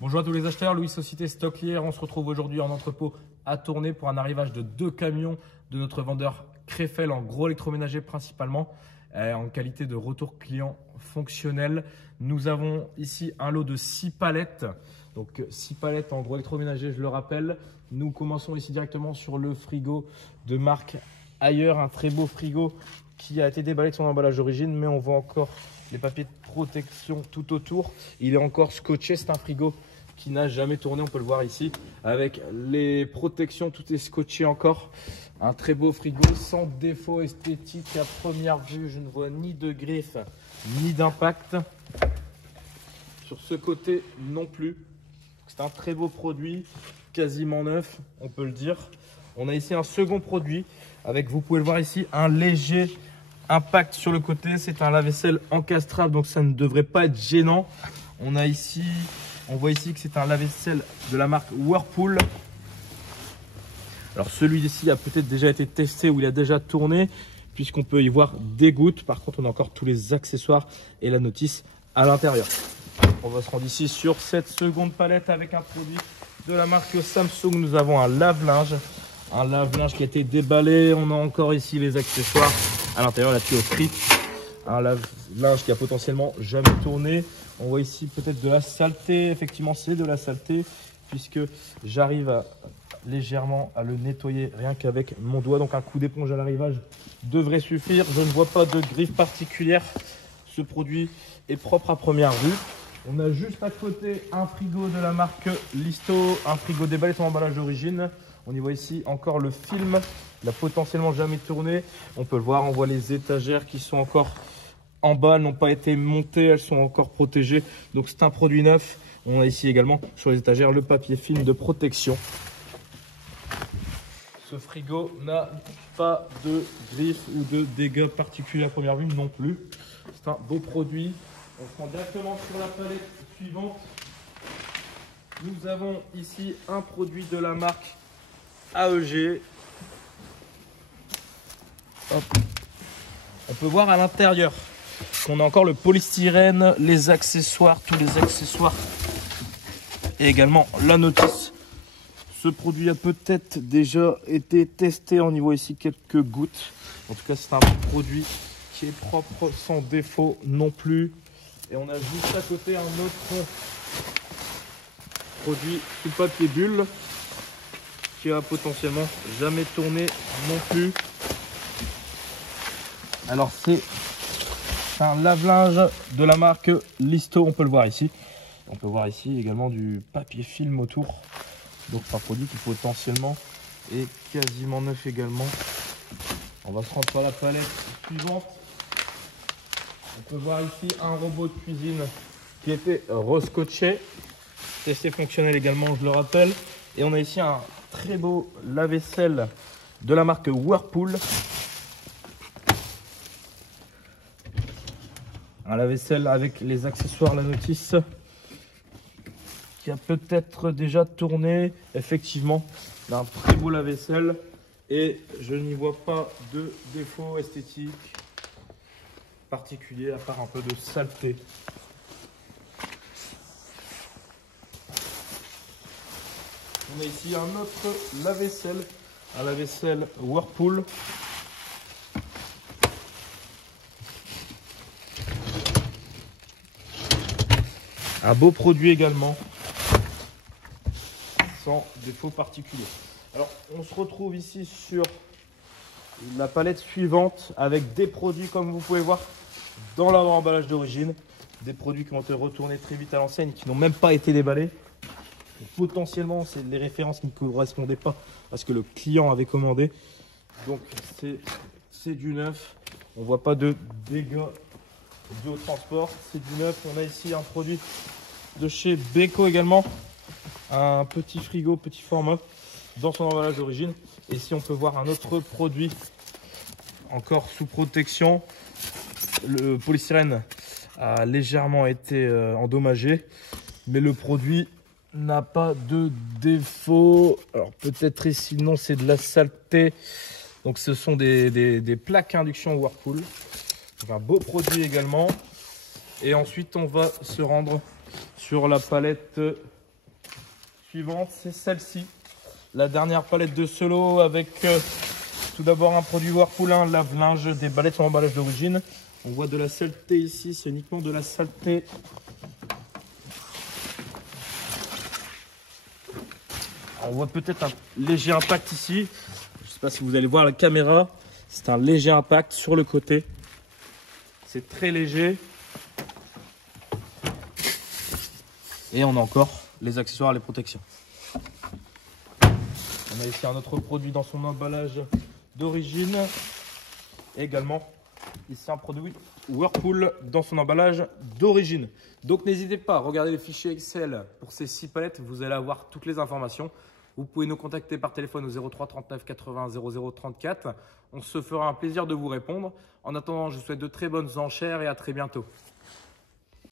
Bonjour à tous les acheteurs, Louis Société Stocklière. On se retrouve aujourd'hui en entrepôt à Tournai pour un arrivage de 2 camions de notre vendeur Krefel en gros électroménager principalement, en qualité de retour client fonctionnel. Nous avons ici un lot de 6 palettes, donc 6 palettes en gros électroménager, je le rappelle. Nous commençons ici directement sur le frigo de marque Ailleurs, un très beau frigo qui a été déballé de son emballage d'origine, mais on voit encore les papiers de protection tout autour. Il est encore scotché, c'est un frigo qui n'a jamais tourné, on peut le voir ici. Avec les protections, tout est scotché encore. Un très beau frigo, sans défaut esthétique. À première vue, je ne vois ni de griffe, ni d'impact. Sur ce côté non plus. C'est un très beau produit, quasiment neuf, on peut le dire. On a ici un second produit avec, vous pouvez le voir ici, un léger impact sur le côté. C'est un lave-vaisselle encastrable, donc ça ne devrait pas être gênant. On voit ici que c'est un lave-vaisselle de la marque Whirlpool. Alors celui-ci a peut-être déjà été testé ou il a déjà tourné, puisqu'on peut y voir des gouttes. Par contre, on a encore tous les accessoires et la notice à l'intérieur. On va se rendre ici sur cette seconde palette avec un produit de la marque Samsung. Nous avons un lave-linge. Un lave-linge qui a été déballé. On a encore ici les accessoires à l'intérieur, la tuyauterie. Un lave-linge qui a potentiellement jamais tourné. On voit ici peut-être de la saleté. Effectivement, c'est de la saleté puisque j'arrive légèrement à le nettoyer rien qu'avec mon doigt. Donc un coup d'éponge à l'arrivage devrait suffire. Je ne vois pas de griffe particulière. Ce produit est propre à première vue. On a juste à côté un frigo de la marque Listo, un frigo déballé son emballage d'origine. On y voit ici encore le film, il n'a potentiellement jamais tourné. On peut le voir, on voit les étagères qui sont encore en bas, elles n'ont pas été montées, elles sont encore protégées. Donc c'est un produit neuf. On a ici également sur les étagères le papier film de protection. Ce frigo n'a pas de griffe ou de dégâts particuliers à première vue non plus. C'est un beau produit. On prend directement sur la palette suivante. Nous avons ici un produit de la marque AEG. Hop. On peut voir à l'intérieur qu'on a encore le polystyrène, les accessoires, tous les accessoires et également la notice. Ce produit a peut-être déjà été testé. On y voit ici quelques gouttes. En tout cas, c'est un produit qui est propre, sans défaut non plus. Et on a juste à côté un autre produit sous papier bulle qui a potentiellement jamais tourné non plus. Alors c'est un lave-linge de la marque Listo, on peut le voir ici. On peut voir ici également du papier film autour. Donc c'est un produit qui potentiellement est quasiment neuf également. On va se rendre sur la palette suivante. On peut voir ici un robot de cuisine qui était rescotché, testé fonctionnel également, je le rappelle. Et on a ici un très beau lave-vaisselle de la marque Whirlpool. Un lave-vaisselle avec les accessoires, la notice, qui a peut-être déjà tourné. Effectivement, un très beau lave-vaisselle et je n'y vois pas de défaut esthétique particulier à part un peu de saleté. On a ici un autre lave-vaisselle, un lave-vaisselle Whirlpool. Un beau produit également, sans défaut particulier. Alors, on se retrouve ici sur la palette suivante avec des produits, comme vous pouvez voir, dans leur emballage d'origine. Des produits qui ont été retournés très vite à l'enseigne, qui n'ont même pas été déballés. Et potentiellement, c'est les références qui ne correspondaient pas à ce que le client avait commandé. Donc, c'est du neuf. On ne voit pas de dégâts dû au transport. C'est du neuf. On a ici un produit de chez Beko également. Un petit frigo, petit format dans son emballage d'origine. Et ici, on peut voir un autre produit encore sous protection. Le polystyrène a légèrement été endommagé, mais le produit n'a pas de défaut. Alors peut-être ici, non, c'est de la saleté. Donc ce sont des plaques induction Whirlpool. Donc un beau produit également. Et ensuite, on va se rendre sur la palette suivante, c'est celle-ci. La dernière palette de solo avec tout d'abord un produit Whirlpool, un lave-linge, des balais sans emballage d'origine. On voit de la saleté ici, c'est uniquement de la saleté. On voit peut-être un léger impact ici. Je ne sais pas si vous allez voir la caméra. C'est un léger impact sur le côté. C'est très léger. Et on a encore les accessoires, les protections. On a ici un autre produit dans son emballage d'origine. Et également ici un produit Whirlpool dans son emballage d'origine. Donc n'hésitez pas à regarder les fichiers Excel pour ces 6 palettes. Vous allez avoir toutes les informations. Vous pouvez nous contacter par téléphone au 03 39 80 00 34. On se fera un plaisir de vous répondre. En attendant, je vous souhaite de très bonnes enchères et à très bientôt.